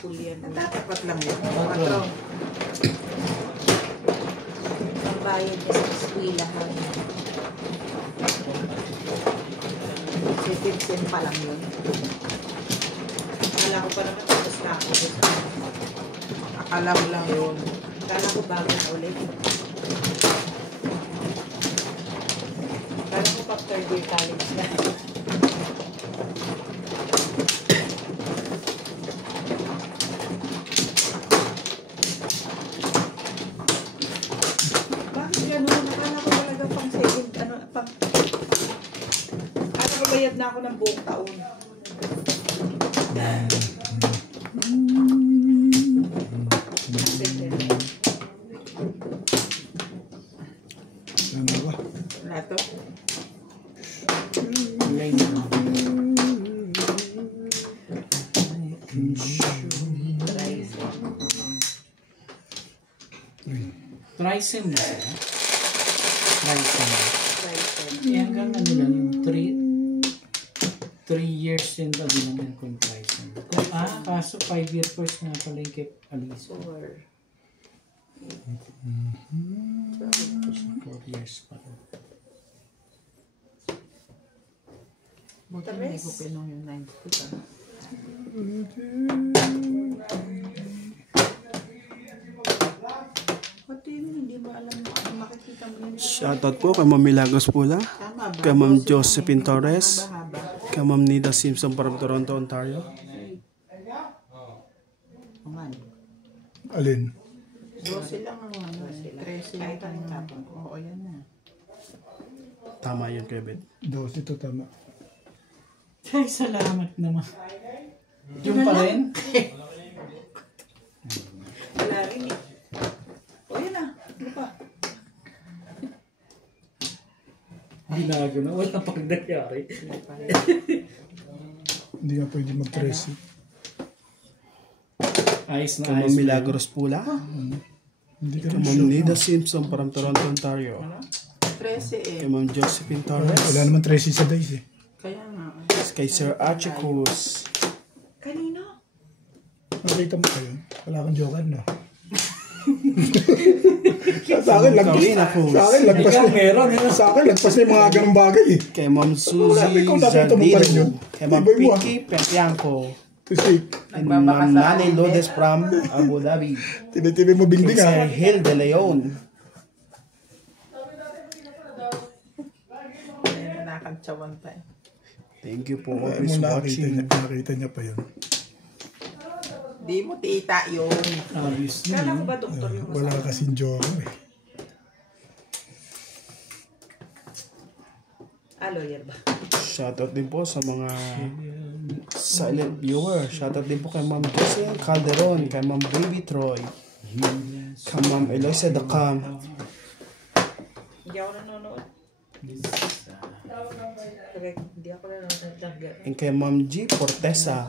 full yan. Natatapat lang yun. 4. Ang bayad niya sa eskwelahan. 15 pa lang yun. Akala ko pa naman tapos na ako. Akala mo lang yun. Akala ko bago na ulit. Akala ko pa third year college na. Bakit ganun? Akala ko talaga pang second, akala ko bayad na ako ng buong taon. Ano ba? Wala to. Ngay na. Trisem na siya. Trisem. Hanggang ano lang, 3 years din pa din naman kung trisem. Kaso 5-year course nga pala yung kay Aliso. 4 years pa rin. Buti hindi ko pinong yung 90 ka. Pati yun, hindi mo alam mo ano makikita mo yun. Shoutout po kay Ma'am Milagros Pula, kay Ma'am Josephine Torres, kay Ma'am Nida Simpson from Toronto, Ontario. Alin? 12 lang ang ano. 13 lang ang tapon ko. Oo, yan na. Tama yun, Kevin. 12 ito tama. Ay, salamat naman. Yung pa rin? Wala rin eh. O yun na. Ano pa? Binago na. Wala pang nangyari. Hindi nga pwede mag-trace. Ayos na Kay Ma'am ayos. Milagros Pula, Hindi ka kay rin Ma'am sure. Nida Simpson from Toronto, Ontario. 13 eh. Kay Ma'am Josephine Torres, Wala naman trace sa dice eh. Kaya nga. kay Sir Archie Cruz. Kanino? Nakita mo kayo? Wala kang joker, no? Sa akin, lagpas. Kami na Cruz. Sa akin, lagpas Ikaw na. meron. Sa akin, lagpas na yung mga ganong bagay eh. Kay Ma'am Suzy Ikaw nakita mo pa rin yun. Zardino. Kay Ma'am Iba-iba. Vicky Pepianco. Kasi, And Ma'am Nani Lodes from Abu Dhabi. tinitibig mo Kay binding Sir ah. Hill de Leon. Nakakantsawan pa eh. Thank you po Ay, always mo watching. nakita niya pa yun. Di mo tita yun. Obvious na. Kala ko ba doktor yung Wala ka kasing joker eh. lawyer ba? Shoutout din po sa mga silent viewer. Shoutout din po kay Ma'am Giselle Calderon, kay Ma'am Baby Troy, kay Ma'am Eloisa Dacam, Hindi ako nanonood. Correct. Hindi ako nanonood. and kay Ma'am G Portesa.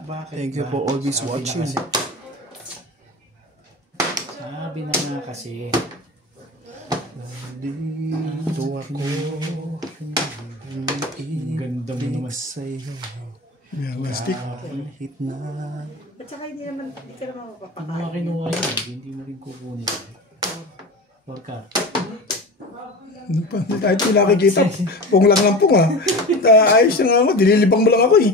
Bakit Thank you ba? for always Sabi na watching. kasi. Sabi na nga kasi. Dito ako. Ganda mo naman. Sa'yo. Yeah, plastic. Kahit na. At saka hindi naman, hindi ka naman Ano mapapakain. nga kinuha yun? Hindi mo rin kukunin. Porka. Kahit hindi nakikita, pong lang lang pong ah. Ayos na nga ako, dinilibang mo lang ako eh.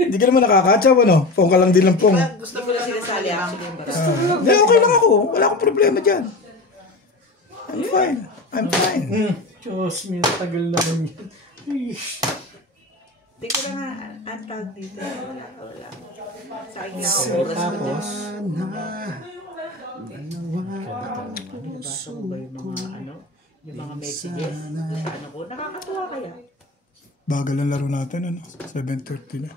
Hindi ka naman nakakatsaw ano, pong ka lang din lang pong. Gusto Hindi ko na sinasali actually yung barang. Hindi, okay lang ako. Wala akong problema dyan. I'm fine. I'm fine. Diyos, may tagal naman yan. Hindi ko na nga ang tawag dito. Wala. Sa akin nga So, oras ko tapos, Nabasa mo ba yung mga ano? yung mga messages. Ano ko, nakakatuwa kaya. Bagal ang laro natin ano, 7:30 na.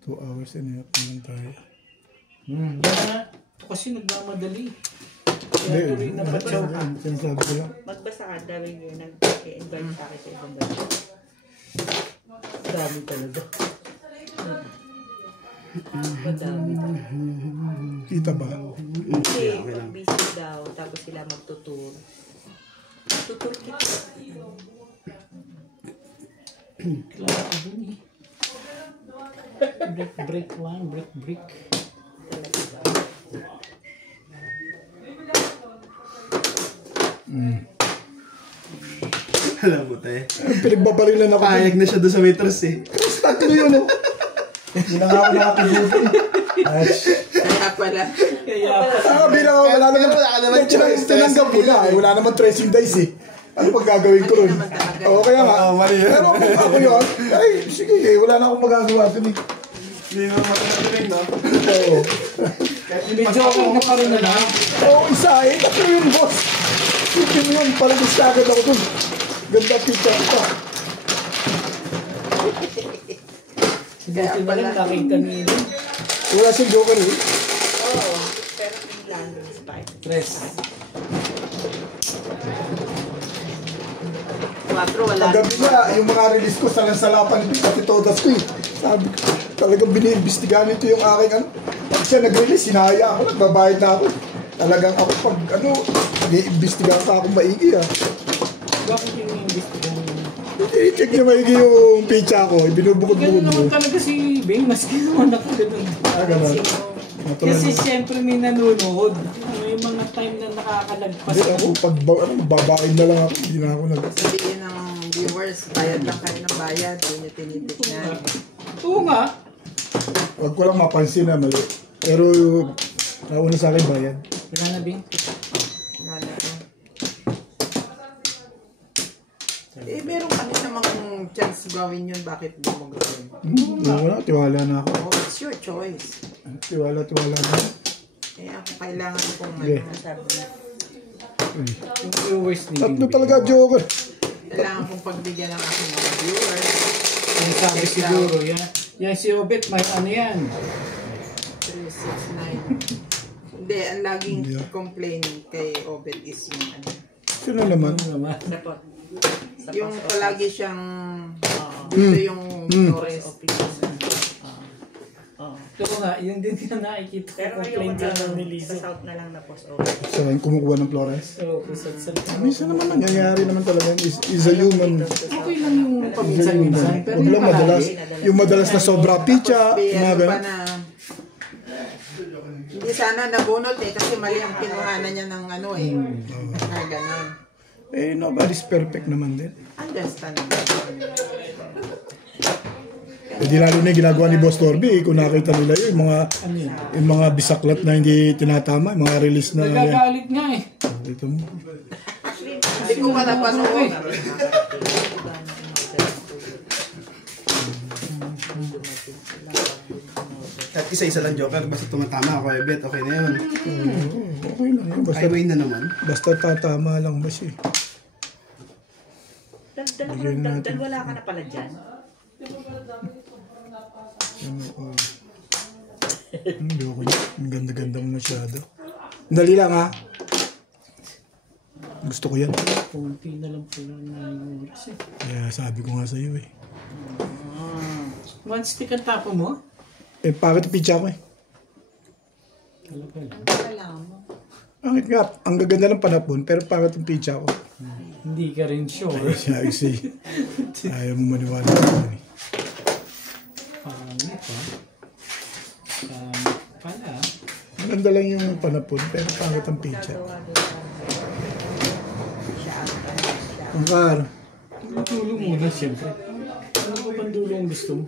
2 hours and a half na lang tayo. Kasi nagmamadali. Hindi, tuloy na patsaw ka. sinasabi ko lang. Magbasa ka, dami nyo nag-invite sa akin sa ibang bansa. Dami talaga. Madami. Kita ba? Kasi busy daw, tapos sila magtutur. Tutur kita. Klaro ka dun eh. Break lang, break. Alam mo, te. Pinagbabarilan ako. Payag na siya doon sa waitress eh. Start ko yun, oh. Hindi na nga ako nakakabuti. Kaya pala. Sabi na ako, wala naman. Wala ka naman choice. Tinanggap ko na. Wala naman tracing dice eh. Ano pag gagawin ko ron? Oo, kaya nga. Oo, mali yun. Pero kung ako yun, ay, sige eh. Wala na akong magagawa dun eh. Hindi naman matatagal, no? Oo. Medyo okay na pa rin na lang. Oo, isa eh. Kasi yun, boss. Sige mo yun. Parang disagad ako dun. Ganda picture pa. Buti na lang nakita nila. Wala siyang joker eh. Oo. Pero biglang spike. 3. 4, wala. Kagabi na, yung mga release ko, salapan pati todas ko eh. Sabi ko, talagang biniimbestigahan nito yung aking ano. Pag siya nag-release, sinaya ako, nagbabayad na ako. Talagang ako pag ano, nag-iimbestigahan ka akong maigi ah. Bakit yung imbestigahan mo? I-check niya maigi yung pizza ko, Ganun ibinubukod-bukod naman mo. talaga si Bing, maski naman ako ganun. Ganun. Kasi siyempre may nanonood. May mga time na nakakalagpas. Hindi ako, pag babain na lang ako, hindi na ako nag... Sabihin ng viewers, bayad lang kayo ng bayad. Hindi nyo tinitignan. Oo nga. Huwag ko lang mapansin na mali. Pero, nauna sa akin bayad. Wala na, Bing. Wala ko. Eh, meron kami namang chance gawin yun. Bakit di mo gawin? Wala, tiwala na ako. Oh, it's your choice. Tiwala na ako. Eh, ako kailangan kong Okay. sabi niya. Yung viewers ni Tatlo Bing. talaga, joker. Kailangan kong pagbigyan ng aking mga viewers. Yung sabi siguro, yan si Obet, may ano yan. 369. Hindi, ang laging Hindi. complain kay Obet is yung ano. Sino naman? Ano naman? Sapot. Yung palagi siyang dito yung Torres. Oo. Ito nga, yun din yung nakikita Pero ko ngayon complaint din ni sa Lisa. South na lang na post. Sa kumukuha ng Flores? So, kusat-sat. Minsan naman nangyayari naman talaga. Is a human. Okay lang yung paminsan-minsan. Pero Huwag lang yung madalas. palagi, Yung madalas na sobra pizza. Tapos, Mga ano pa ganun. na, hindi sana nabunot eh, kasi mali ang kinuhanan niya ng ano eh. Na ganun. Eh, nobody's perfect naman din. Understand. Eh, di lalo na yung ginagawa ni Boss Torby. Kung nakita nila yun, ano yun? yung mga bisaklat na hindi tinatama, yung mga release na yan. Nagagalit nga eh. Dito mo. Hindi ko pa napanood. At isa-isa lang joker, basta tumatama ako, bet, okay na yun. Okay lang yun. Basta, Highway na naman. basta tatama lang ba siya. Dal wala ka na pala dyan. Hindi ako yun. Ang ganda-ganda mo masyado. Dali lang ha. Gusto ko yan. Kunti na lang pala na yung oras eh. Kaya sabi ko nga sa'yo eh. One stick ang tapo mo? Eh, bakit pizza ko eh? Talaga lang. Kailangan mo. Bakit nga? Ang gaganda ng panapon, pero bakit yung pizza ko? Hindi ka rin sure. Siya, see. Ayaw mo maniwala sa akin eh. Pangit pa. Pala. Ang ganda lang yung panapon, pero bakit ang pizza? Ang karo. Ang dulo muna siyempre. Ano ba pang dulo ang gusto mo?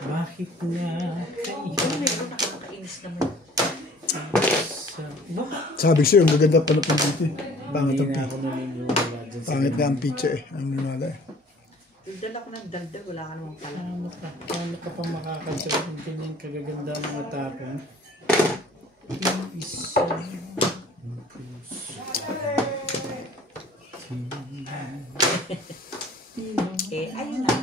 Bakit nga kayo Nakakainis naman. sa... Ba? Sabi ko sa'yo, ang gaganda panapon dito eh. Pangit Hindi ang na ako pizza. naniniwala dyan sa Pangit nga ang pizza eh. Ang nanala eh. Dal ako ng daldal, wala ka namang pala. Paano ka pa makakasya kung ganyan kagaganda ang mga tapon? Isa. Eh, ayun na.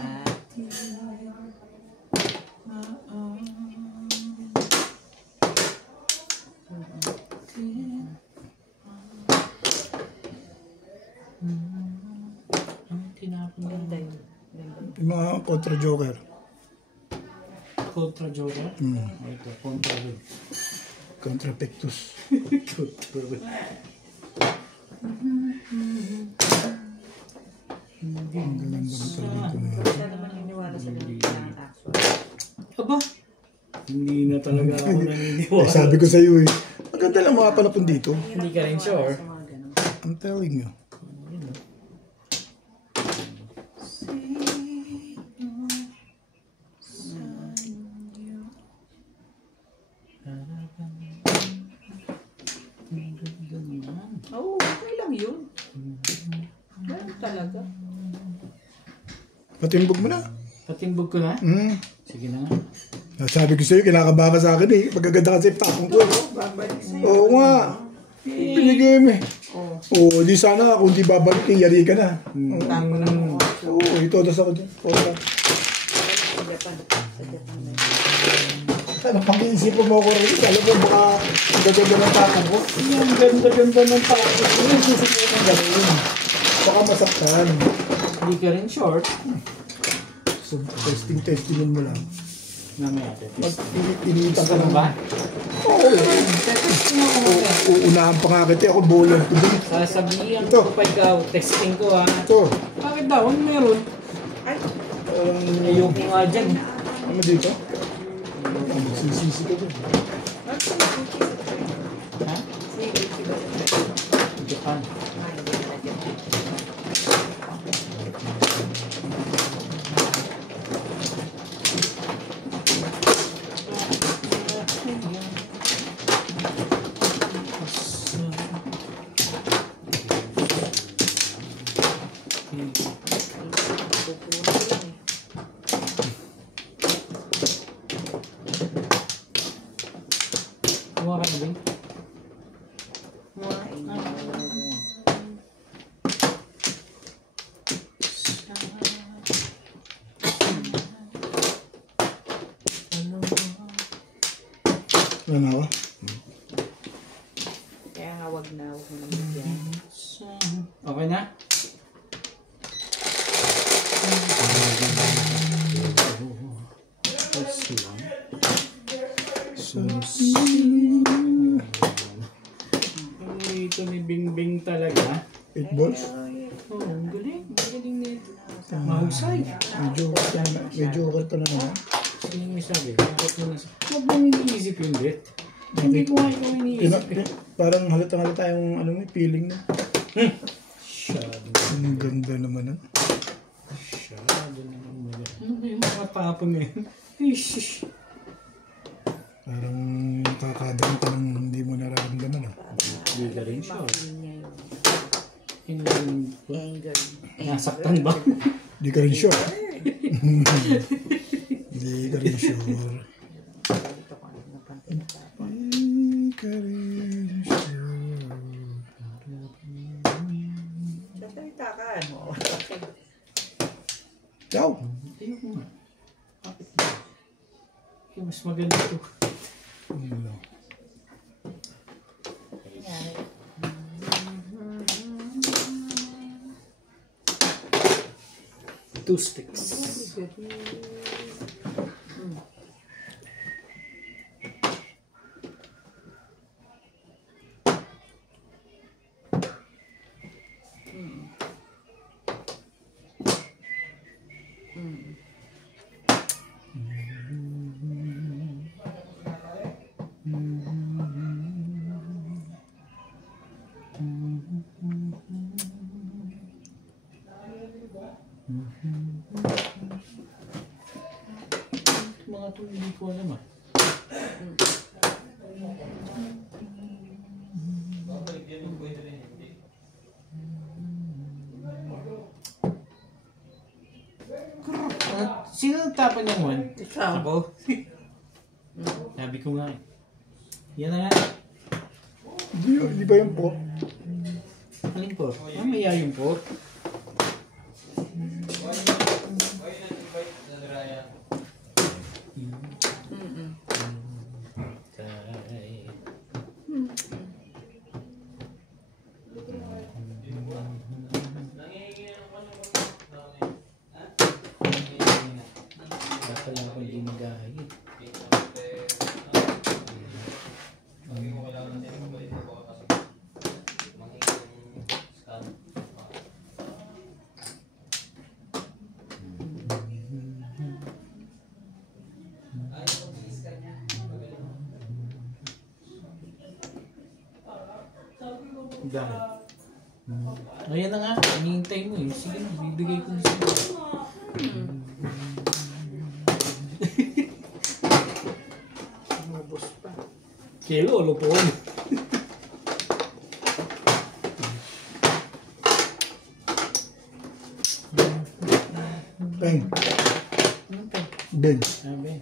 Ang tinapon na Ganda yun. Yung mga kontra joker. Contra Joker? Ito, Contra Red. Contra pectus. Contra Red. Aba, hindi na talaga ako Eh, naniniwala. sabi ko sa iyo eh. Maganda lang mga panapon dito. Hindi ka rin sure. I'm telling you. Oo, okay lang yun. Ganun talaga. Patimbog mo na. Patimbog ko na? Sige na nga. Sabi ko sa iyo, kinakabahan ka sa akin eh. Magaganda kasi tapong ko. Babalik sa'yo. Oo nga. Binigay mo eh. Oo, di sana kung di babalik, yari ka na. Tapon ang oso. Oo, ito das ako dyan. Oo. Sa Japan. Sa Japan na yun. Ano, pag-iisipan mo ako rin. Alam mo, baka gaganda ng tapong ko. Ang ganda-ganda ng tapos. Yung susunod ng gawin. Baka masaktan. Hindi ka rin short. So, testing mo lang. Namaya, Pag tetis. initan ka Gusto mo lang. ba? Oo. Tetis mo ako mamaya. Uunahan pa nga kita. Ako bowler ko din. Sasabihan Ito. ko pa ikaw, testing ko ha. Ito. Bakit daw? Ano meron? Ay, Ayoko nga dyan. Ano dito? Sisisi ka dyan. ano sa Gucci sa trend? Ha? Si Gucci ba sa trend? Japan. Ah, hindi na Japan. Kuha ka na din? Wala na ako. Kaya nga wag na, wag mo na bigyan. Okay na? Ito ni Bingbing talaga. 8 balls. Oh, ang galing. Ang galing nito. Mahusay. Medyo karto na naman. Sino yung sabi? Bakit mo nasa... Huwag mong iniisip yung bet. Hindi ko nga ikaw iniisip. Parang halata yung ano, may feeling na. Shadow. Ang ganda naman ah. Shadow naman mo yan. Ano ba yung mga tapon na yun? Ish. Parang kakadang ka ng hindi mo nararamdaman ah. Hindi ka rin sure. Niya yung Hindi anger. nasaktan ba? Hindi ka rin sure. Hindi ka rin sure. Dito ko ano na pantay-tapon. Hindi ka rin sure. Sasalita ka, ano? Ciao! Tingnan ko nga. Bakit? Kaya mas maganda ito. Yun lang. Two sticks. Mga ito hindi ko alam ah. Sino nagtapan niyang one? Ako. Sabi ko nga eh. Yan na nga. Hindi ba yun po? Alin po? Mamaya yung po. Pala ako hindi mag-ahit. Dahil. Ayan na nga, hinihintay mo eh. Sige na, bibigay ko na sa'yo. Mabos pa. Kilo, lupon. Peng. Ben. Sabi.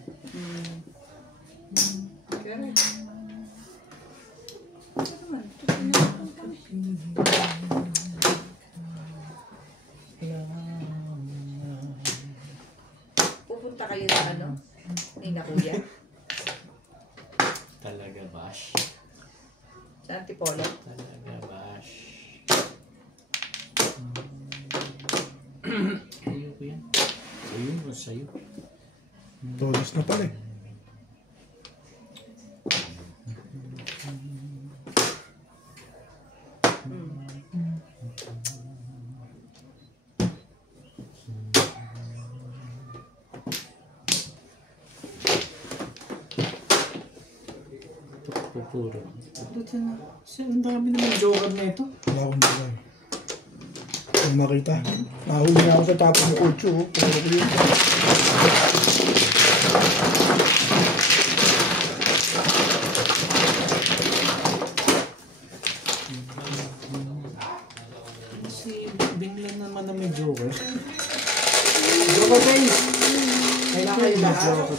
Pupunta kayo sa ano? Nina Kuya? Talaga, Bash. Sa Antipolo? Talaga, Bash. Sa'yo ko yan. Sa'yo o sa'yo? Todos na pala eh. Pupuro. Buti na. Ang dami naman joker na ito. Wala akong bagay. Kung makita, nahuli na ako sa tapo ng 8. Oh. Puro ko yun. Kasi biglang naman na may joker. Joker guys! Kailangan kayo na joker.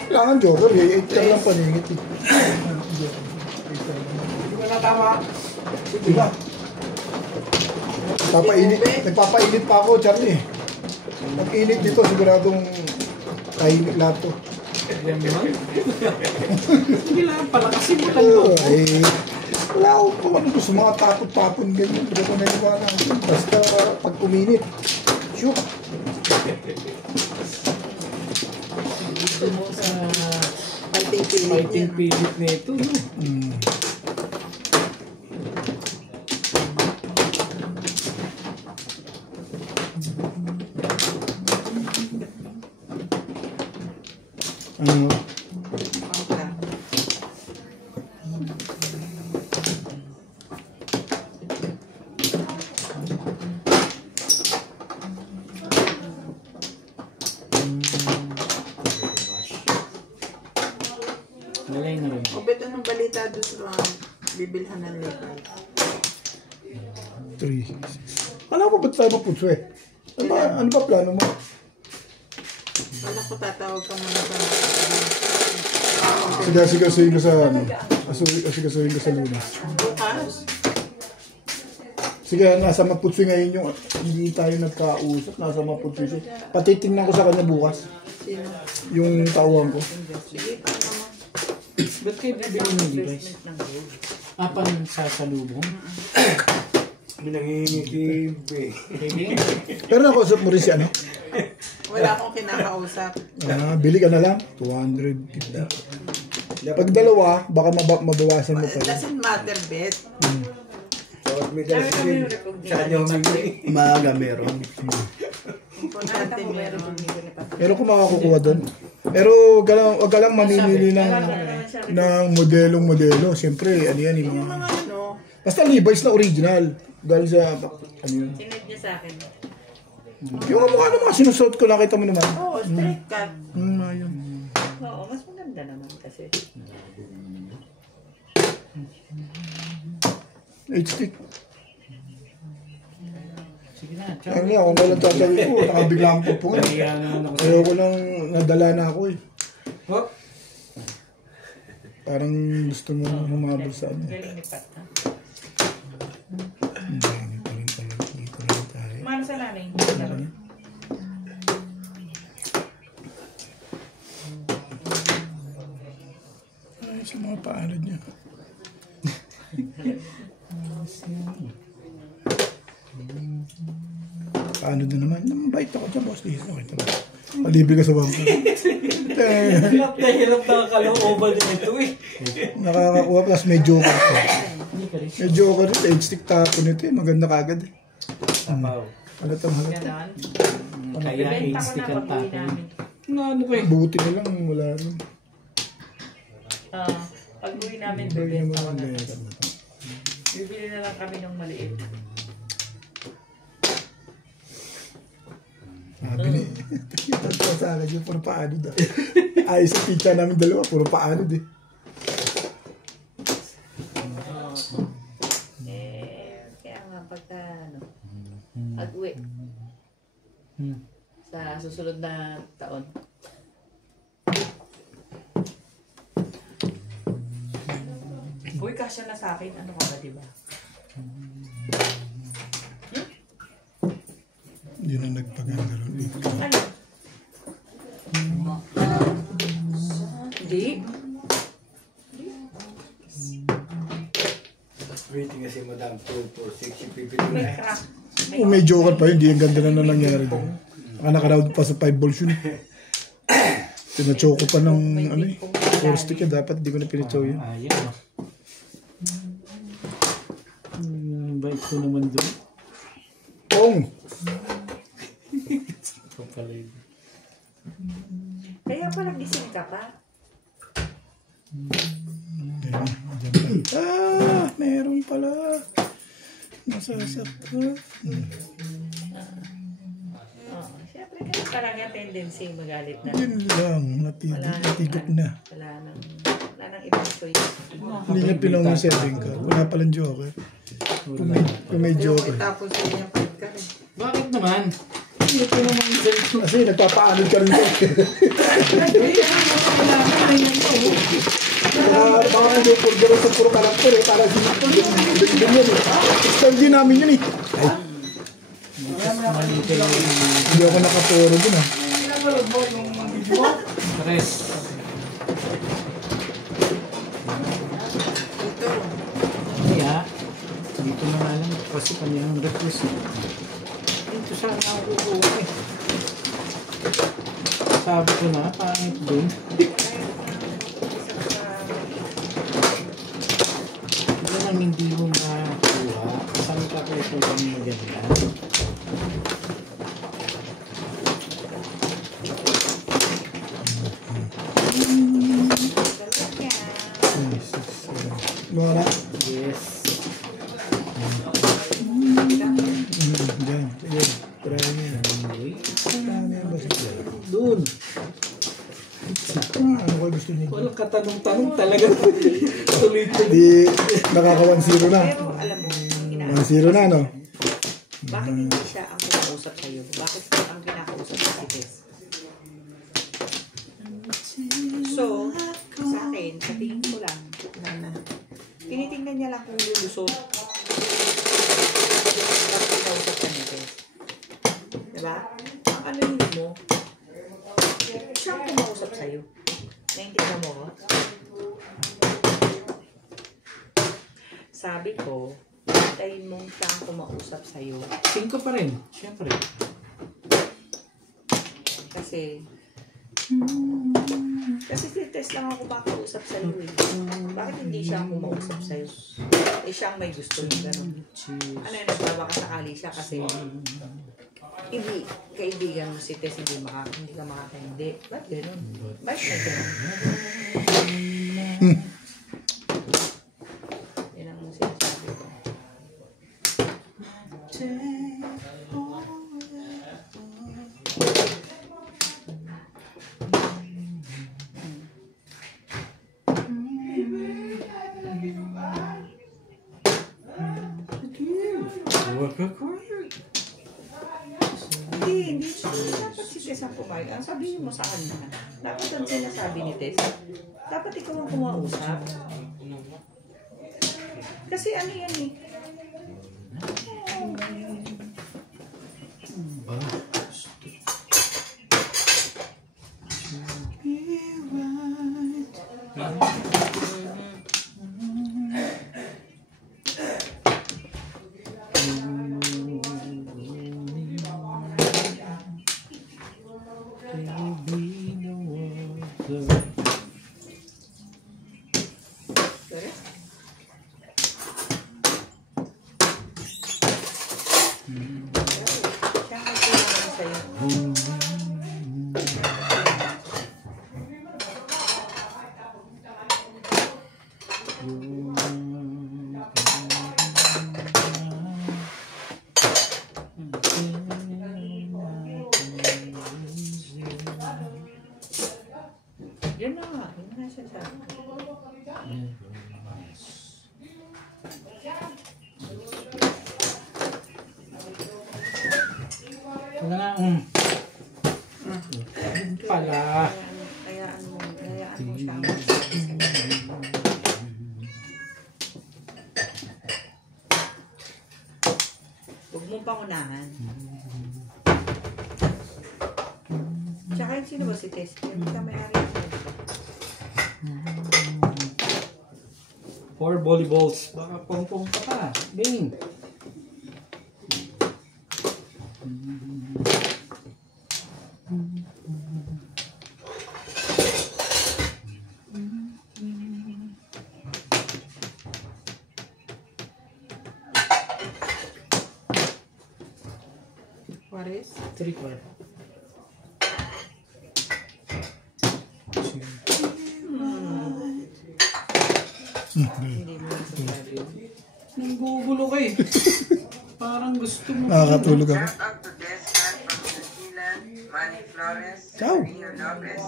Kailangan joker eh. 8 ka lang paningit eh. Hindi ko na tama. Diba? Nagpapainit pa ako, Charlie. Nag-init dito, siguradong kainit lahat to. Yan mo? Hindi lang, palakasin mo kalo. Eh, wala akong kung ano gusto, mga tapon-tapon ganyan. Hindi ko naniwala. Basta pag uminit, shoot. Gusto mo sa Fighting fighting pilit na ito, no? Ano? Nalay na rin. O beto ng balita doon sa mga bibilhan ng lipa. 3. Alam ko ba't tayo maputso eh? Ano ba plano mo? Wala ko tatawag ka muna sa Sigasuhin ko sa ano? Sigasuhin ko sa Lunas. bukas. Sige, nasa Maputsoy ngayon yung hindi tayo nagkausap. Nasa Maputsoy siya. Patitingnan ko sa kanya bukas. Sino? Yung tauhan ko. Sige, paano mo? Ba't kayo bibili ng device? Apan sasalubong? Kaibigan? Pero nakausap mo rin si ano? Wala akong kinakausap. Bili ka na lang. 250. Pag dalawa, baka mabawasan mo pa rin. Doesn't matter, Bet. Maaga meron. Importante meron. Pero kung makakukuha doon. Pero wag ka lang mamimili ng modelong-modelo. Siyempre, ano yan, yung Yung mga... mga ano, Basta Levi's na original. Dahil sa... Ano yun? Sinad niya sa akin. Yung mukha naman, sinusuot ko, nakita mo naman. oo, straight cut. Ayun. Oo, mas maganda naman kasi. H-stick. Sige na, Ano ciao. niya, kung walang tatawin ko, nakabigla ang pupungan. Kaya naman ako Ayaw ko lang, nadala na ako eh. Oh, Parang gusto mo humabol sa ano. Galing ni Pat, ha? Ang dami pa rin pala. Dito na tayo. Mano sa nanay? Ay, sa mga paalad niya. Paano na naman? Namabait ako dyan, boss. Lisa, okay naman. Malibre ka sa bangko. hirap na hirap na kalooban nito eh. Nakakakuha, plus may joker ko. Hindi ka rin. May joker ito, H-stick tapo nito eh. Maganda kagad eh. Sapaw. Halatang halata. Ganon. Kaya Ibenta ko instant na ang pag-uwi tapo. namin. Ano kayo? Buti na lang, wala rin. Pag-uwi namin, Hindi bibenta ko naman na. ang Bibili na lang kami ng maliit. Sabi ni, ito sa akin yung puro paanod ah. Ay, sa pizza namin dalawa, puro paanod eh. Kaya nga pagka, pag-uwi. Sa susunod na taon. Uy, kasya na sa akin. Ano ka ba, diba? Hindi na nagpaganda ron. Ano? Hindi. Waiting kasi Madam 246, yung pipito May na. crack. Oh, may joker pa yun, hindi ang ganda na nangyari doon. Nakaraod pa sa 5 balls yun. Tinachoko pa ng ano eh. 4 stick eh, dapat hindi ko na pinachow yun. Ayaw. Bait ko naman doon. Pong! Kaya pala gising ka pa. Ah, meron pala. Nasasap pa. Siyempre kasi talaga tendency magalit na. Yun lang, natigop na. Wala nang ibang choice. Hindi niya pinangusetting ka. Wala palang joker. Kung may joker. Tapos niya fight ka rin. Bakit naman? Hindi ko naman ganito. Kasi nagpapaanod ka rin doon. Baka ano, puro sa puro karakter eh. Para sinipol yung ganyan eh. Style din namin yun eh. Ay, hindi ako nakapuro dun ah. Tres. Kaya, dito na nga lang kasi kanya ang request. Dito sana ako kukuha eh. Sabi ko na, pangit dun. Yan ang hindi mo makakuha. Saan ka kukuha ng maganda? Wala. Yes. Diyan. Sige. Try niya. Tama yan ba siya? Doon. Ano kayo gusto niyo? Walang katanong-tanong talaga. Tuloy-tuloy. Di nakaka 1-0 na. Pero alam mo, 1-0 na no? bakit hindi siya ang kumakausap sa'yo? Bakit siya ang kinakausap sa Tess? So, sa akin, sa tingin ko lang, tinitingnan niya lang kung lulusot. Tapos kinausap ka ni Tess. Diba? Ang ano yun mo, siya ang kumausap sa'yo. Naintindihan mo ko? Sabi ko, hintayin mong siya ang kumausap sa'yo. 5 pa rin. Siyempre. Kasi si Tess lang ako makausap sa'yo eh. Bakit hindi siya ang kumausap sa'yo? Eh siya ang may gusto yung gano'n. Ano yun, nagbabakasakali siya kasi hindi, kaibigan mo si Tess, hindi ka makakaindi. Ba't gano'n? Ba't na gano'n? Yan ang sinasabi ko. Hindi dapat si Tess ang pumayag. Ang sabihin mo sa kanya, dapat ang sinasabi ni Tess, dapat ikaw ang kumausap. Kasi ano yan eh. Siya ang kailangan sa'yo. Wala na. Pala. Hayaan mo siya. Huwag mong pangunahan. Tsaka yun, sino ba si Tess? Hindi ka may-ari. 4 volleyballs. Baka pong-pong ka pa. Bing. Pares. 3-4. Hindi mo nasasabi yun. Nanggugulo ka eh. Parang gusto mo. Nakakatulog ako. Shout out to Desman from New Zealand, Manny Flores, Ciao. Rio Lopez,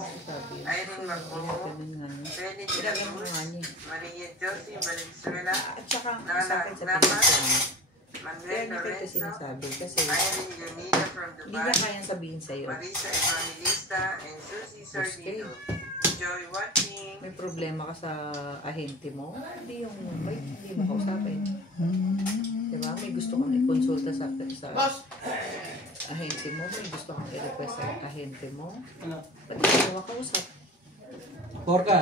Irene Magbuho, Ganun nga niya. Benny De La Ilagay mo Cruz, nga niya. Maria Josie Valenzuela, At saka, Nala sa akin sa Napa, pinsan. Manuel Kaya hindi ko ito Lorenzo, sinasabi. Kasi Irene Leonida from hindi niya Dubai, kayang sabihin sa'yo. Marisa Evangelista, and Susie Sordito, Joy Watching, May problema ka sa ahente mo, hindi yung hindi mo kausapin. Diba? May gusto kang i-consulta sa ahente mo, may gusto kang i-request sa ahente mo. Ba't hindi mo makausap? Porka.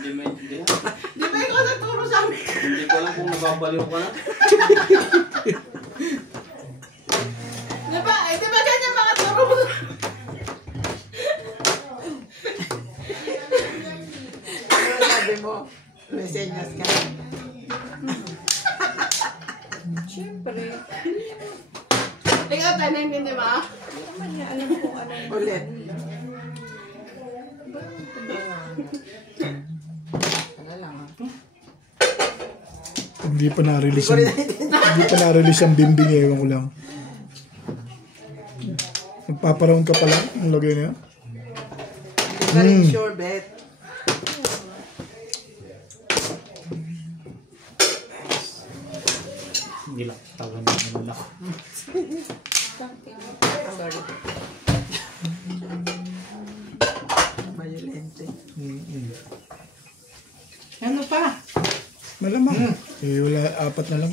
Di ba ikaw nagturo sa amin? Hindi ko alam kung nababaliw ka na. Di ba ganyan mga turo mo? Ano sabi mo? May senyas ka. Siyempre. Ikaw tayo hindi ba? Hindi naman niya alam kung ano yung... Ulit. Ano lang ah. Hindi pa na-release ang bimbing, ewan ko lang. Nagpaparoon ka pala ang lagay na yan. Hindi ka rin sure, bet. Hindi lang. Tawan na naman ako. Sorry. Violente. Ano pa? Malamang. Eh, wala, 4 na lang.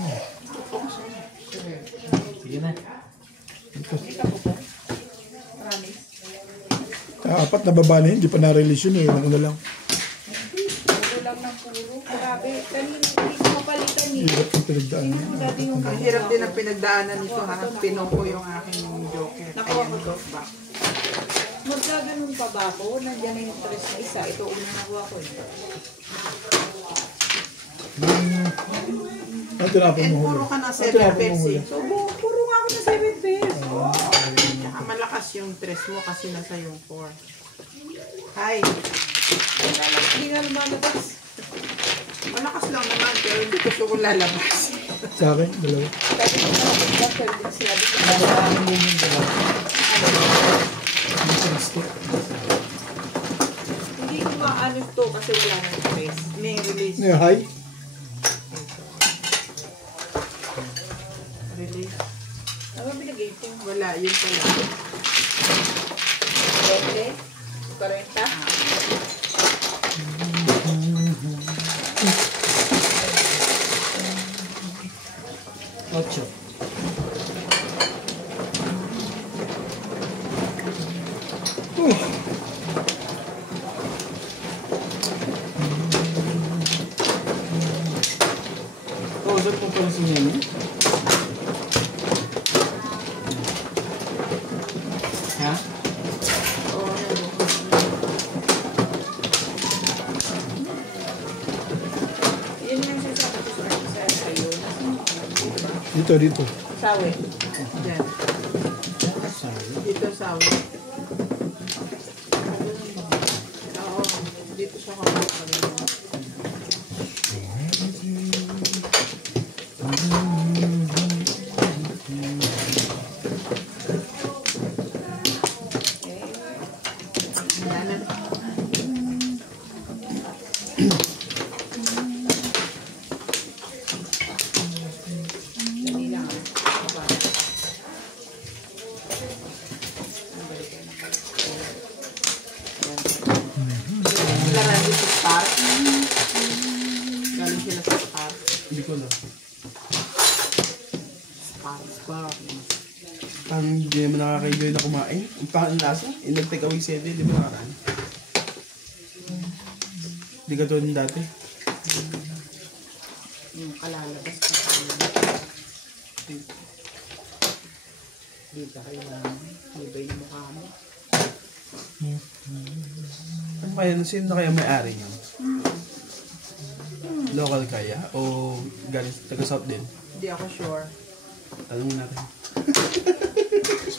Sige na. Promise. 4 na baba na yun, hindi pa na-release yun eh. Ewan ko na lang. Puro lang ng puro. Grabe. Kanina hindi ko mapalitan eh. Hirap yung pinagdaan. Tingnan mo dati yung Ang hirap din ang pinagdaanan nito ha. Pinuko yung aking joker. Nakuha ko Ayan. to. Magkaganon pa ba ako? Nandiyan na yung tres na isa. Ito una nakuha ko eh. Ang tinapon And mo puro huli. ka ng Ang 7 tinapon mo pairs huli. eh. So, puro nga ako na 7 pairs. Tsaka malakas yung 3 mo kasi nasa yung 4. Hi. Hindi nga lumalabas. Malakas lang naman pero hindi ko siya lalabas. Sa akin, dalawa. Sabi ko na lang, pero din sinabi ko na Ang moving ka lang. hindi ko maano to kasi wala nang stress. May release. Yeah, hi. Release. Ano ba binigay ko? Wala, yun pala. 20? 40? Ocho. Kausap mo pala si Nene? Ha? Oo, Yun yung sasabi ko sa sa'yo. Dito. Sawi. Diyan. Sorry. Dito sa awi. Oo, dito siya kakakalimutan. Yan na. Hindi naman nakaka-enjoy na kumain. Ang pangit na lasa. Nag-take away si Eddie, di ba nakaraan? Hindi ka tulad ng dati. Yung kalalabas na tayo. Di ba kailangan? Di ba yung mukha mo? Ano kaya? Sino na kaya may-ari niyo? Local kaya? O galing taga-South din? Hindi ako sure. Tanong natin.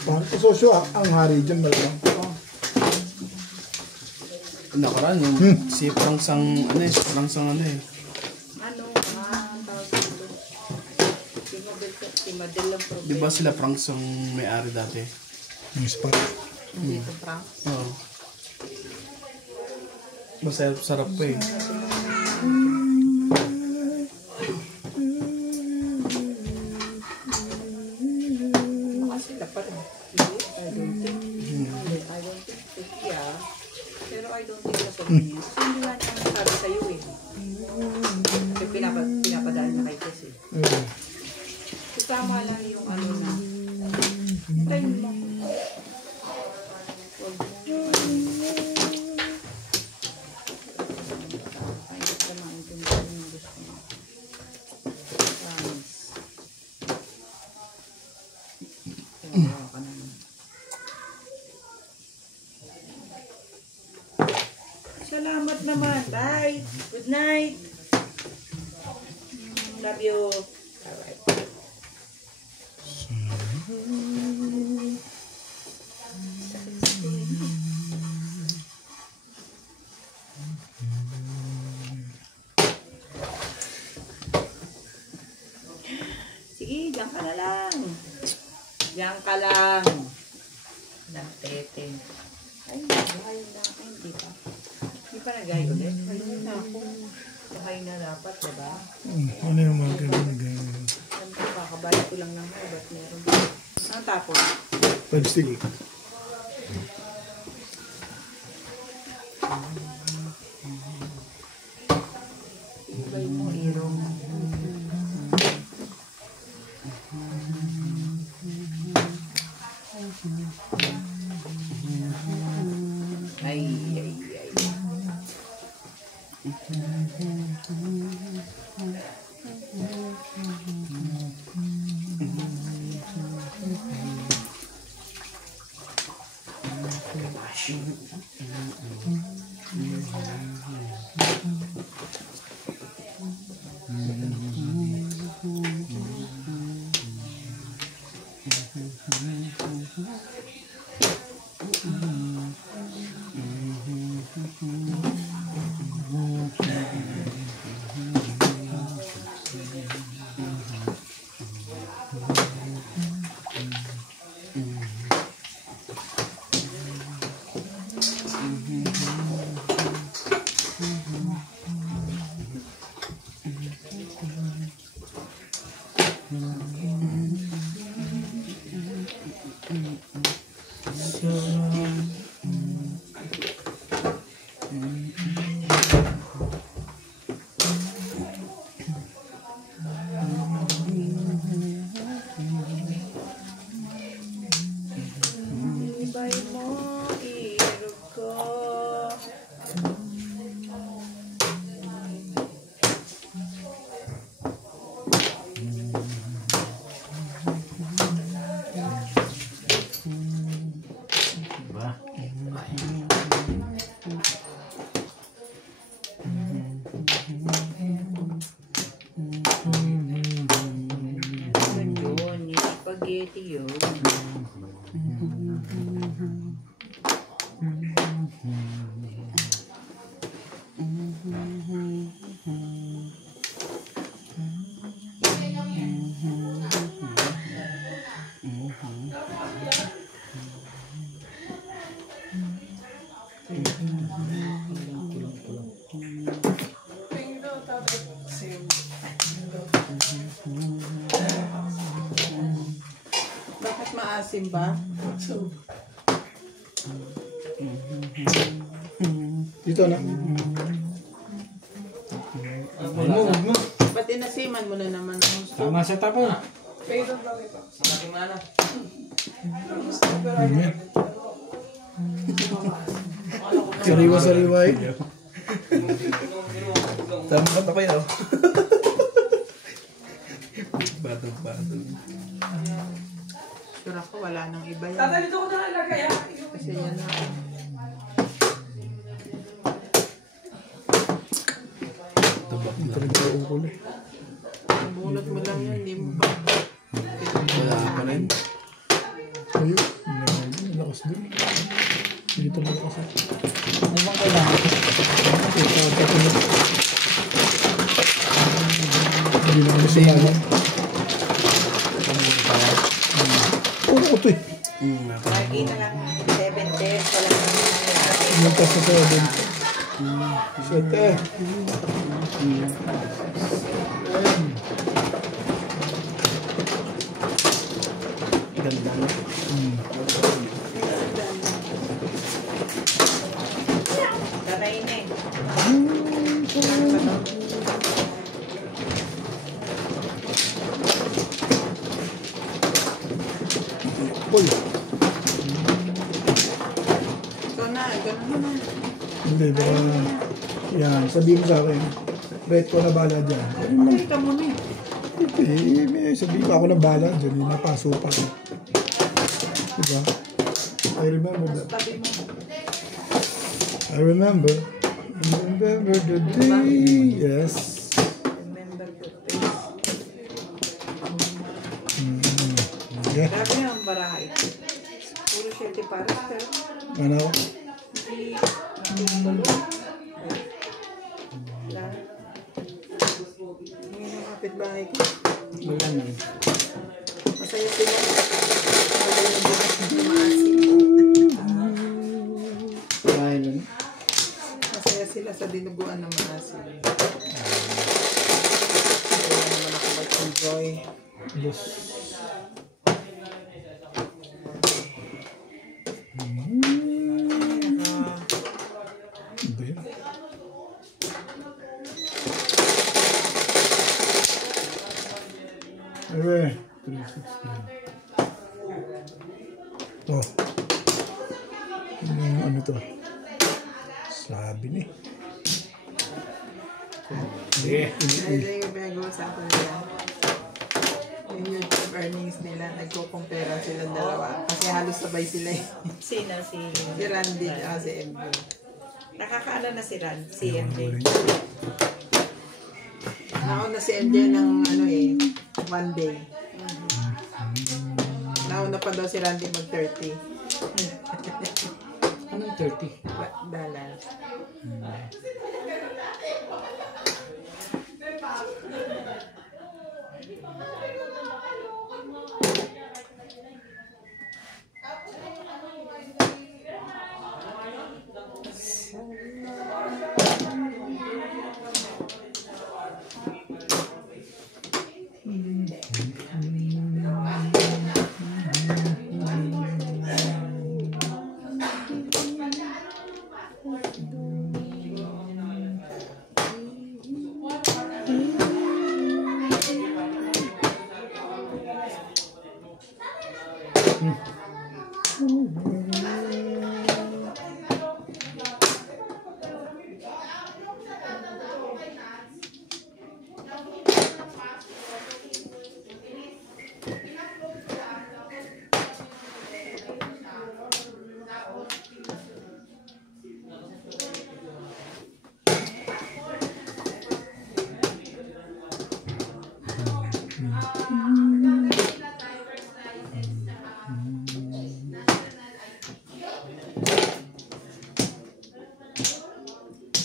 Parang sosyo ang hari dyan malamang. Nakaraan yung si Prangsang ano eh. Prangsang ano eh. Ano? Tawag dito. Si Madel lang problema. Di ba sila Prangsang may-ari dati? Yung spot. Hindi ito prank. Oo. Masarap pa eh. Baka sila pa rin. Hindi, I don't think. I don't think so. Yeah. Pero I don't think na solve niya. Kasi hindi nga niya nasabi sa'yo eh. Kasi pinapadaan niya kay Tess eh. So tama lang yung ano na. Try mo. Huwag mo. Ay, hindi ko maintindihan yung gusto mo. Promise. Kaya ka naman. Salamat naman. Bye. Good night. Love you. Alright. Sige, diyan ka na lang. Diyan ka lang. Tete. Ay, nagahay na. Ay, hindi pa. Hindi pa nagahay ulit. Ayun na ako. Nagahay na dapat, diba? Ano yung mga ganyan? Ano ko, kakabalik ko lang ng ba't meron. Ano tapos? Pag-stick. Ibay mo, irong. Ay, ay, ay. Ibay mo, irog ko. Yun yun, yung spaghetti yun. Bakit maasim ba? Dito na. Huwag mo. Ba't inasiman mo na naman ang gusto? Tama sa tapon. Sabi mo na. Sariwa-sariwa eh. Tama ka pa kayo. Batang-batang. Sure ako, wala nang iba yan. Dito ko na lagay ah. Kasi yan na. Hindi talaga ako ulo. Bunot mo lang yan, hindi mo ba? Wala pa rin. Ayun. Lakas din. Hindi ito malakas. Ano bang kailangan? Hindi na kami sumali. Oo, ito eh. Lagi na lang 7 days. Wala na nangyayari. Pumunta sa 7. 7. Ganda na. Taray na eh. Uy, Ito na, ganun na. hindi ba? Yan, sabihin mo sa akin. Bet ko na bala dyan. Pakita mo na eh. May sabihin pa ako na bala dyan. Yung napaso pa. Diba? I remember that. Tabi mo. I remember. Remember the day. Yes. Remember the face. Yeah. Grabe na ang baraha ito. Puro 7 pares pero Ano ako? hindi natutulog. Wala. Ngayon ang kapitbahay ko. Wala na. Masaya sila. Wala yung bukas na maasin. Dahil ano? Masaya sila sa dinuguan ng maasin. Kaya naman ako mag-enjoy. Yes. Ba yan? Okay. 360. Oh. Ano to? Sabi ni. Sige. Ay, yung pinag-uusapan nila. Yung YouTube earnings nila, nagkukumpera silang dalawa. Kasi halos sabay sila eh. Sino si... Si Randy at si MJ. Nakakaano na si Ran, si MJ. Nauna si MJ ng ano eh, 1 day. Nauna pa daw si Randy mag-30. Anong 30? $.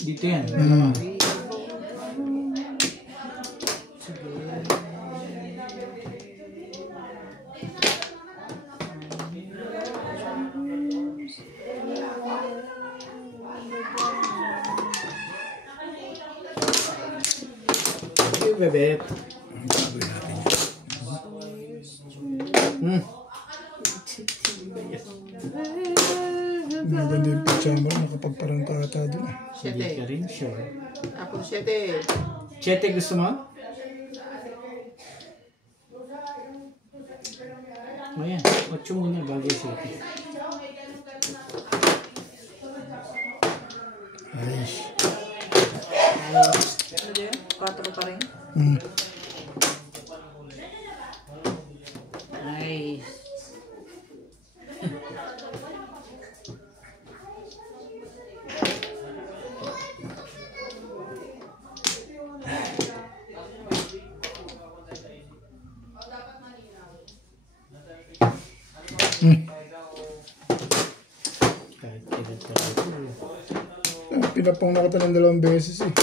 Dito yan. Yung bebet. Maganda yung pijama. Nakapagparang ata doon. Hindi ka rin sure. Ako 7. Chete gusto mo? Ayan, 8 muna bago isipin. Ay. Ano yun? 4 pa rin? Nice. Kahit kailan talaga. Pinapong na kita ng 2 beses eh.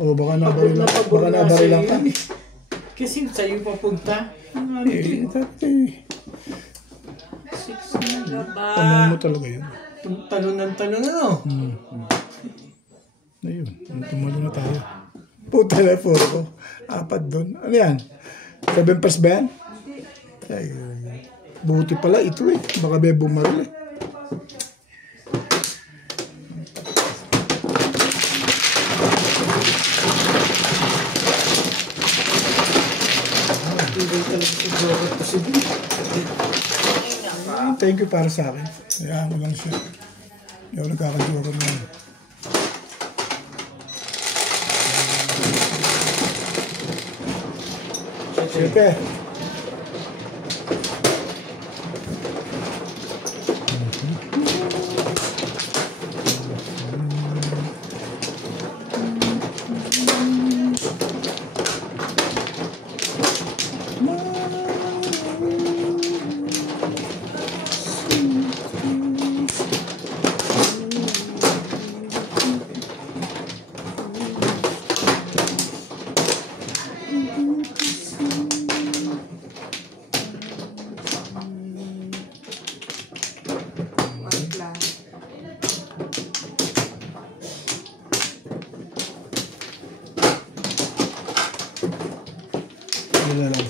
O baka nabaril lang. Baka nabaril lang ka. Kasi sa'yo papunta. Eh, tatay. Tanong mo talaga yun. Talon ng talon ano? Ayun, tumalo na tayo. Puta na po ko. 4 doon. Ano yan? 7 pass ba yan? Ay, buti pala ito eh. Baka may bumaril eh. Thank you para sa akin. Hayaan ko lang siya. Hindi ako nagkakajoke naman. Siyete.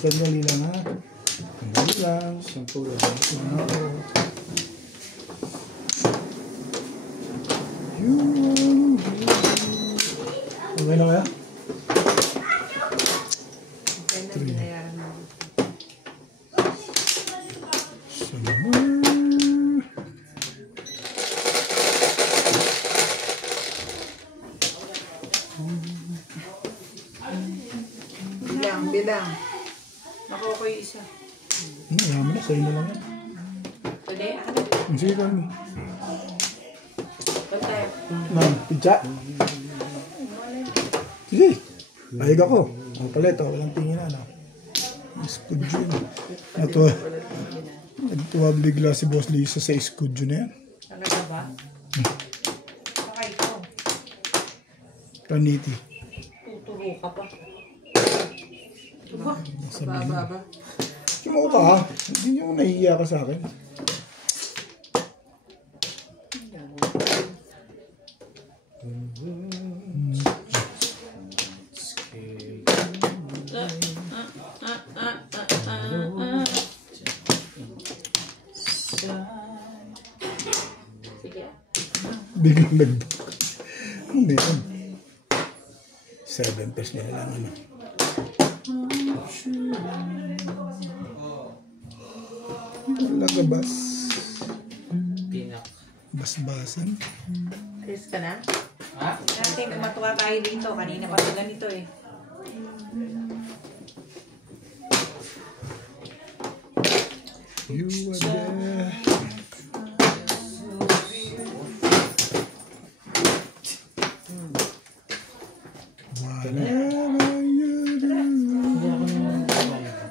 Sandali lang ha. Sandali lang. Sampo lang. Okay na kaya? Okay na, binayaran mo. Bilang. Nakuha ko yung isa. Marami na. Sa'yo na lang yan. Pwede? Ano? Sige kami. Ba't tayo? Ma'am, pizza. Sige. Ayag ako. Ang palit, walang tingin na. Iskudyo yun. Natuwa bigla si Boss Lisa sa iskudyo na yan. Talaga ba? Baka ito. Paniti. Tuturo ka pa. Baba. Sumo ka ha. Hindi niyo nahihiya ka sa akin. Sige. Biglang nag-back. Hindi yun. 7 pesos nila lang ano. Lagabas. Pinak. Basbasan. Alis ka na? Natin, matuwa tayo dito. Kanina pa ito ganito eh. You are there. Whatever you do. Hindi ako naman nakabayan.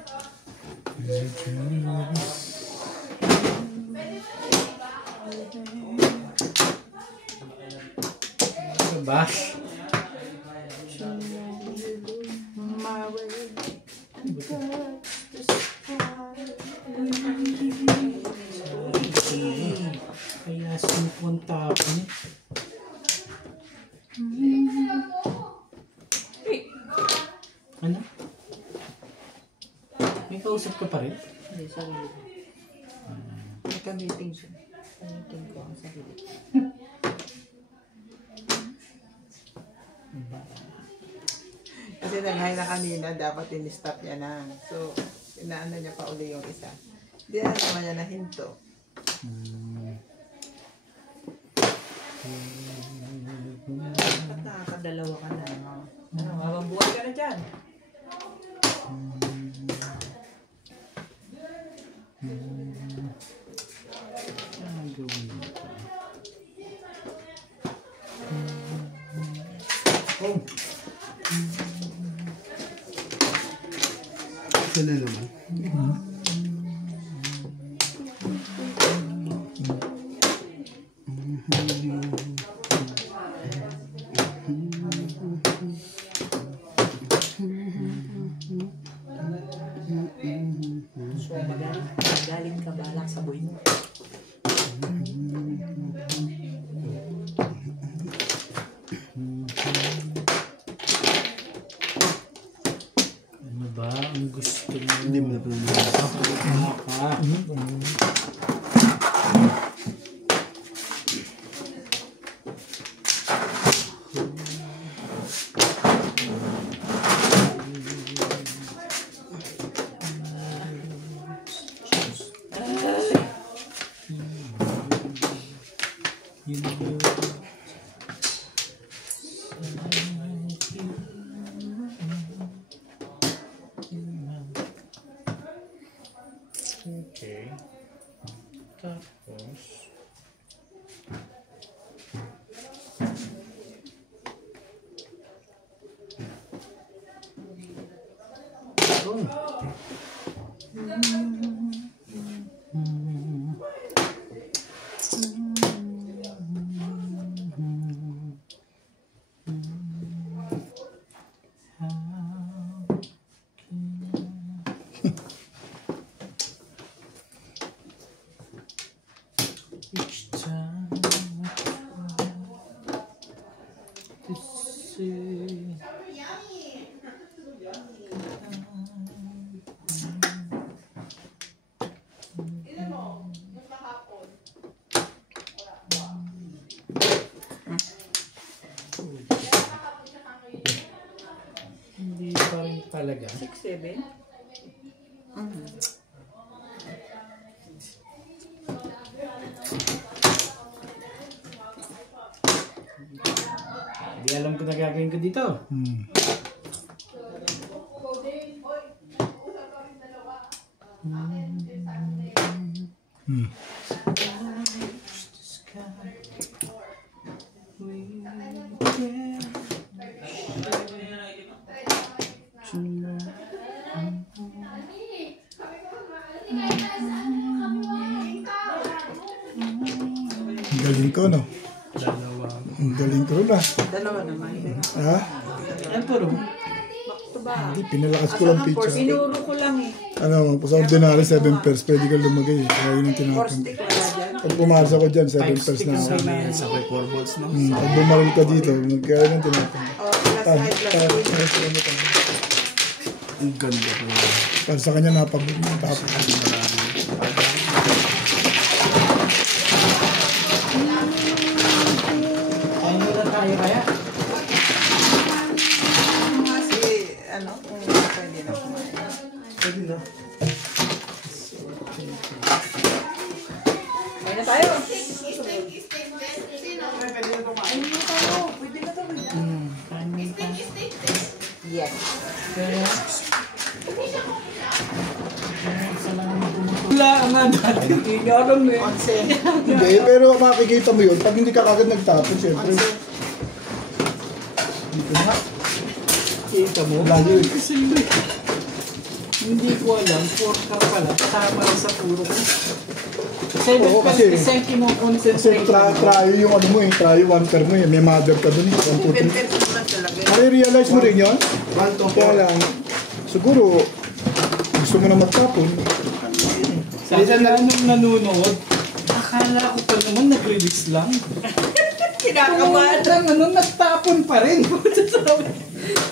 Ano ba? Kaya simple tapon eh. Ano? May kausap ka pa rin? Hindi, sarili. Nagka-meeting siya. Meeting ko ang sarili. Kasi nanghay na kanina, dapat in-stop niya na. So, inaano niya pa uli yung isa. Di naman niya na hinto. At nakakadalawa ka na. Ano, habang buhay ka na dyan. Ito na naman. So, magaling ka balak sa buhay mo. Ano ba ang gusto mo? Hindi mo na pala Okay. Tapos... each time to see. Hindi pa rin talaga. 6-7? Hindi alam ko na gagawin ko dito. Ang galing ko, no? Dalawa. Ang galing ko na. Dalawa naman. Ha? Ano to, Rom? Bakto ba? Hindi, pinalakas ko lang picture. Sinuro ko lang eh. Ano, sa ordinary 7 pairs, pwede ka lumagay. Kaya yun ang Four tinatanong. stick wala dyan. Pag pumarsa ko dyan, 7 pairs na ako. sa may 4 volts, no? Pag bumaril ka dito, kaya yun ang tinatanong. Oh, plus high, plus full. Ang ganda ko. Para sa kanya napagod mo. Tapos. Ayun na tayo kaya. Kasi, ano, kung pwede na kumain. Pwede na. May na tayo. Yes. Wala nga dati. Hindi niya alam eh. Hindi, pero makikita mo yun. Pag hindi ka kagad nagtapon, siyempre. Dito na. Kita mo? Layo eh. Kasi hindi ko alam. 4 car pala. Tama lang sa puro ko. 7 Oo, kasi- kasi mo Kasi concentrate. try yung ano mo eh, try yung one pair mo eh. May mother ka dun eh. 1, 2, 3. Pwede naman talaga. Marirealize mo rin yun? Kaya lang, siguro, gusto mo na magtapon. Sabi na nung nanonood, akala ko pa naman nag-release lang. Kinakabahan. Ano, nagtapon pa rin.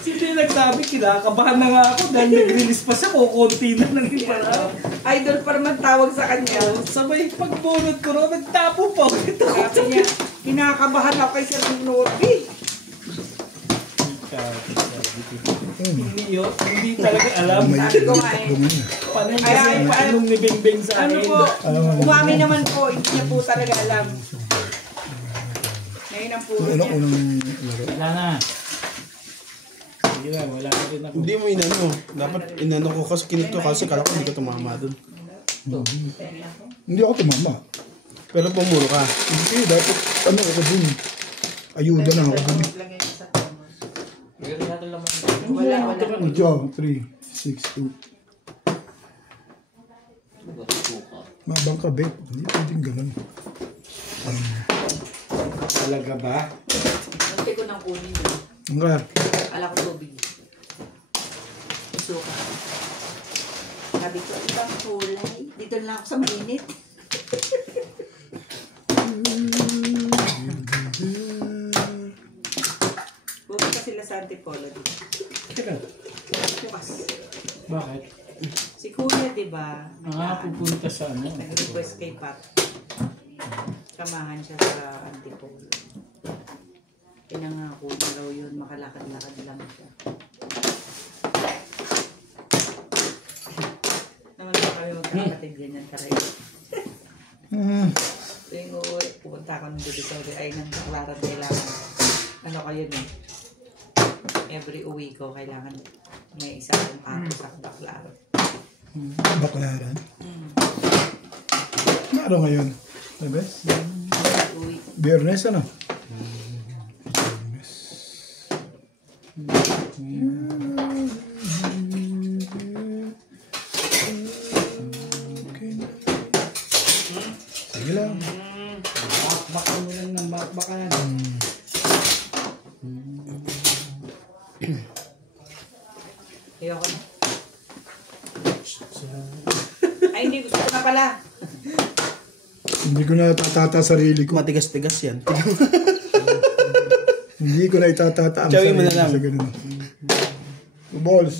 Sino yung nagsabi, kinakabahan na nga ako dahil nag-release pa siya, kukunti na lang yung parang. Idol pa naman tawag sa kanya. Sabay pagbunod ko rin, nagtapo pa ulit ako. Sabi niya, kinakabahan ako kay Sir Norby. Hindi talaga alam. Sabi ko nga eh. Panay kasi painom ni Bingbing sa Ano akin. po, umami naman po, hindi niya po talaga alam. Ngayon ang puro niya. Wala na. Sige lang, wala na rin ako. Hindi mo inano. Dapat inano ko kasi kinit ko kasi kala ko hindi ka tumama dun. Hindi ako tumama. Pero pumuro ka. Hindi, dapat ano ako dun. Ayuda na ako dun. Wala. Medyo, 3, 6, 2. Mabang ka, babe. Hindi pwedeng ganun. Talaga ba? Munti ko nang kunin yun. Nga, Ala ko tubig. Suka. Sabi ko, ibang kulay. Dito lang ako sa mainit. Pupunta sila sa Antipolo dito. Teka, Bukas. bakit? Si Kuya, di ba? Pupunta sa ano? Nag-request kay Pat. Samahan siya sa Antipolo. Pinangako na raw yun, makalakad-lakad lang siya. Naman ba kami magkakapatid ganyan karay? Tuwing uuwi, pupunta ako ng Divisoria ay nang baklaran kailangan. Ano kayo no? Every uwi ko, kailangan may isa akong ako sa baklaran. baklaran. Ano araw ngayon? Sabes? Uwi. Biyernes, ano? Sige lang. Bakbakan mo lang ng bakbakan. Ayoko na. Ay, hindi. Gusto ko na pala. Hindi ko na itatata sarili ko. Matigas-tigas yan. Hindi ko na itatata ang Chawin mo sarili na lang. sa ganun. Balls.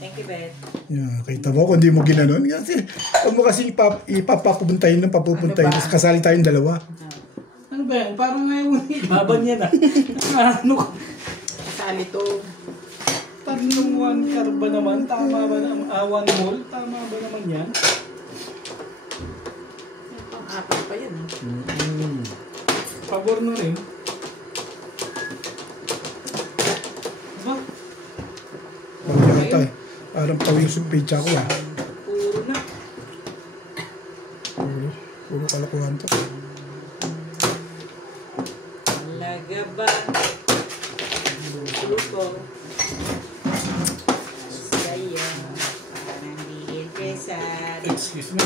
Thank you, Beth. Yeah, kita mo kung di mo ginanon. Kasi, huwag mo kasi ipapapuntahin ng papupuntahin. Kasi kasali tayong dalawa. Ano ba yan? Parang ngayon ibaban yan ah. Ano ka? Kasali to. Tatlong one car ba naman? Tama ba naman? One mall? Tama ba naman yan? Pang-apat pa yan. Pabor na rin. Ba? Parang yata eh. Parang pawis yung pizza ko ah. Puro na. Puro kalakuhan to. Talaga ba? Puro ko. Sa'yo. Parang di interesado. Excuse me.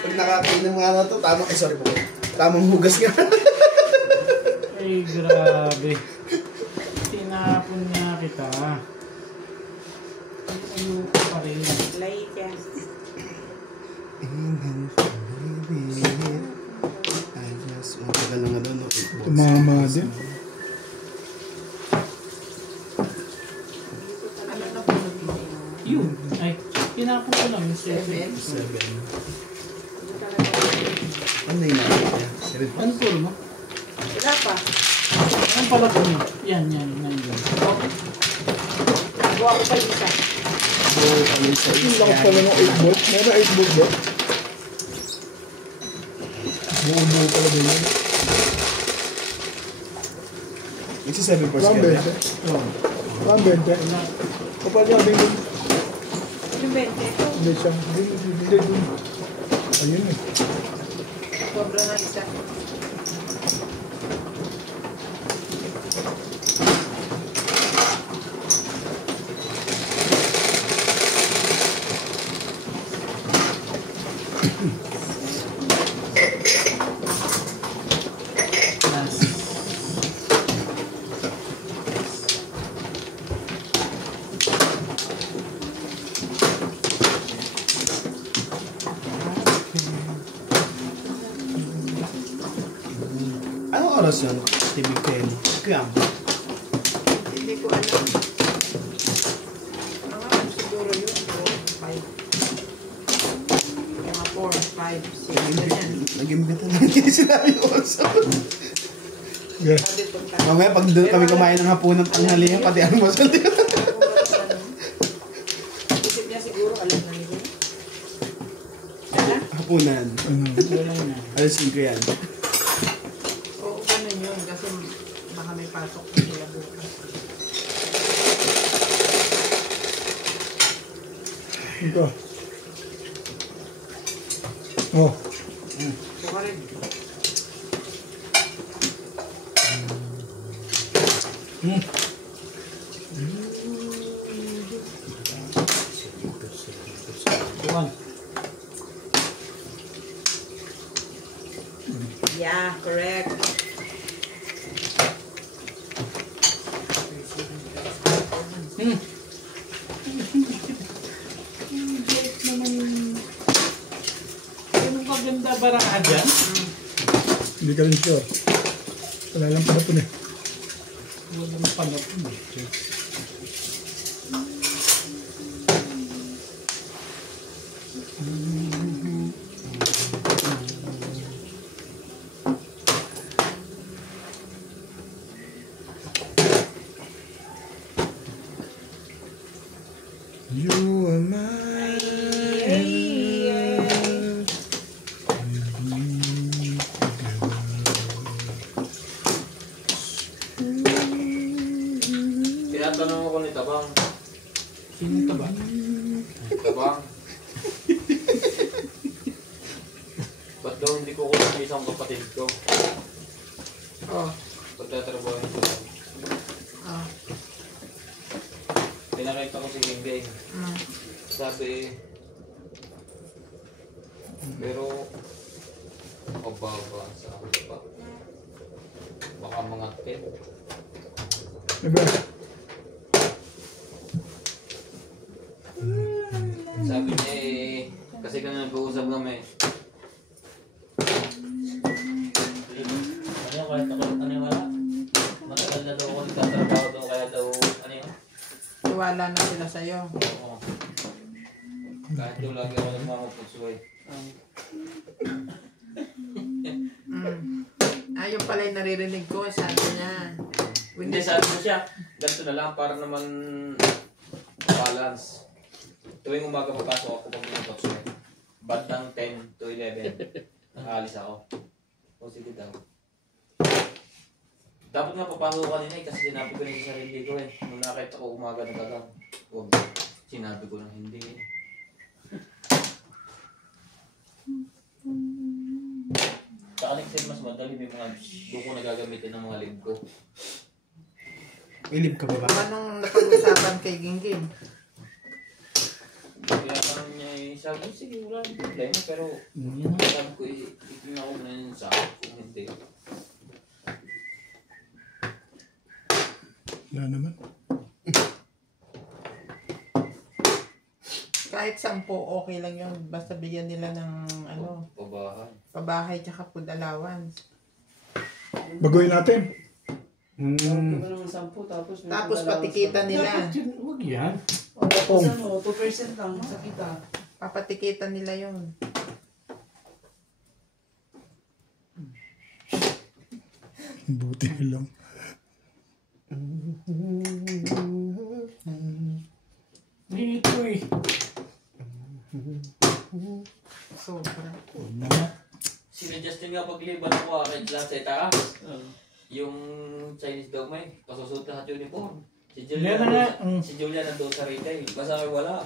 Pag nakakainom nga na to, tamang, sorry po. Tamang hugas nga. Ay, grabe. Tinapon niya kita. Ayoko pa rin. Later. Ay, yes. Ang tagal na nga doon. Tumama din. Yun. Ay, tinapon ko lang yung 7. 7. Ano na yun? Ano po mo? Wala pa. Ano pala po niyo? Yan. Gawa ko pa yung isa. Yung lakas pala ng 8 volt. Meron 8 volt ba? Buo-buo pala ba yun? Nagsi 7 per Parang square. 20. Parang 20. Kapag niya, bingon. Yung 20. Hindi siya. Hindi dun. Ayun eh. Sobra na isa. Anong oras yun? Tibig kayo. Kaya. Hindi ko alam. Mga siguro yun. 5. Mga 4, 5. 6, ganyan. Nag-imbita lang hindi sinabi ko also. Yeah. Sabi punta. Mamaya pag doon kami kumain ng hapunan tanghalian, pati almusal din. Isip niya siguro, alam na nila. Hapunan. Alas 5 yan. Oo, ganun yun. Kasi baka may pasok na sila bukas. Ito. Oh. Buka rin. Buwan. Yeah, correct. Ganun kaganda baraka dyan? Hindi ka rin sure. Wala lang pala ito eh. Walang panapin. You are mine. Tinatanong ako ni Tabang. Sino ito ba? Tabang. Ba't daw hindi ko kulang isang kapatid ko? Oh. Pagtatrabaho ko lang. Ah. Pinakita ko si Kinggay. Sabi, pero mababa sa akin pa. Baka mga 10. Diba? Sabi niya kasi kami nag-uusap kami. Ano kahit ako, ano yung wala? Matagal na daw ako nagtatrabaho daw, kaya daw, ano yun? Tiwala na sila sa'yo. Oo. Kahit daw lagi ako nagmamapagsuway. Ayun pala yung naririnig ko, sabi niya. Hindi, sabi mo siya, ganito na lang para naman balance. Tuwing umaga papasok ako pag pinapagsuway. Bandang 10 to 11, nakaalis ako. O sige daw. Dapat nga papasok ko kanina kasi sinabi ko rin sa sarili ko Nung nakita ko umaga na gagang, huwag sinabi ko na hindi Sa Alexel mas madali, may mga doon ko nagagamitin ng mga lib ko. Ilib ka ba ba? Anong napag-usapan kay Gingging? Kaya parang niya sabi ko, sige wala ng problema pero sabi ko, itignan ko na yun sa akin kung hindi. Wala naman. Kahit 10, okay lang yun. Basta bigyan nila ng ano, Pabahay. pabahay tsaka food allowance. Baguhin natin. Tapos patikitan nila. Dapat yun, huwag yan. Kung 2% lang sa kita. Papatikitan nila yun. buti lang. Dito eh. Sobra. Sino Justin nga pagliban ako kahit lang sa itaas. Yung Chinese daw may pasusuot lahat uniform. Si Julia Meron nga, si Julia nandoon sa retail. Basta kami wala.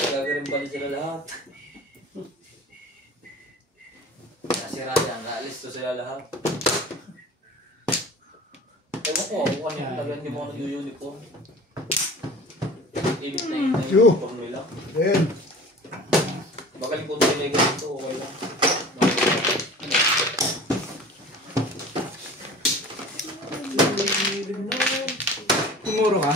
Gagawin pa rin sila lahat. Si Ryan, naalis to sila lahat. Ewan ko, ako kanina talaga hindi mo ako nag-uniform. Init na yung uniform nila. Then, Bagaling po nila yung ganito, okay lang. Tumuro ka?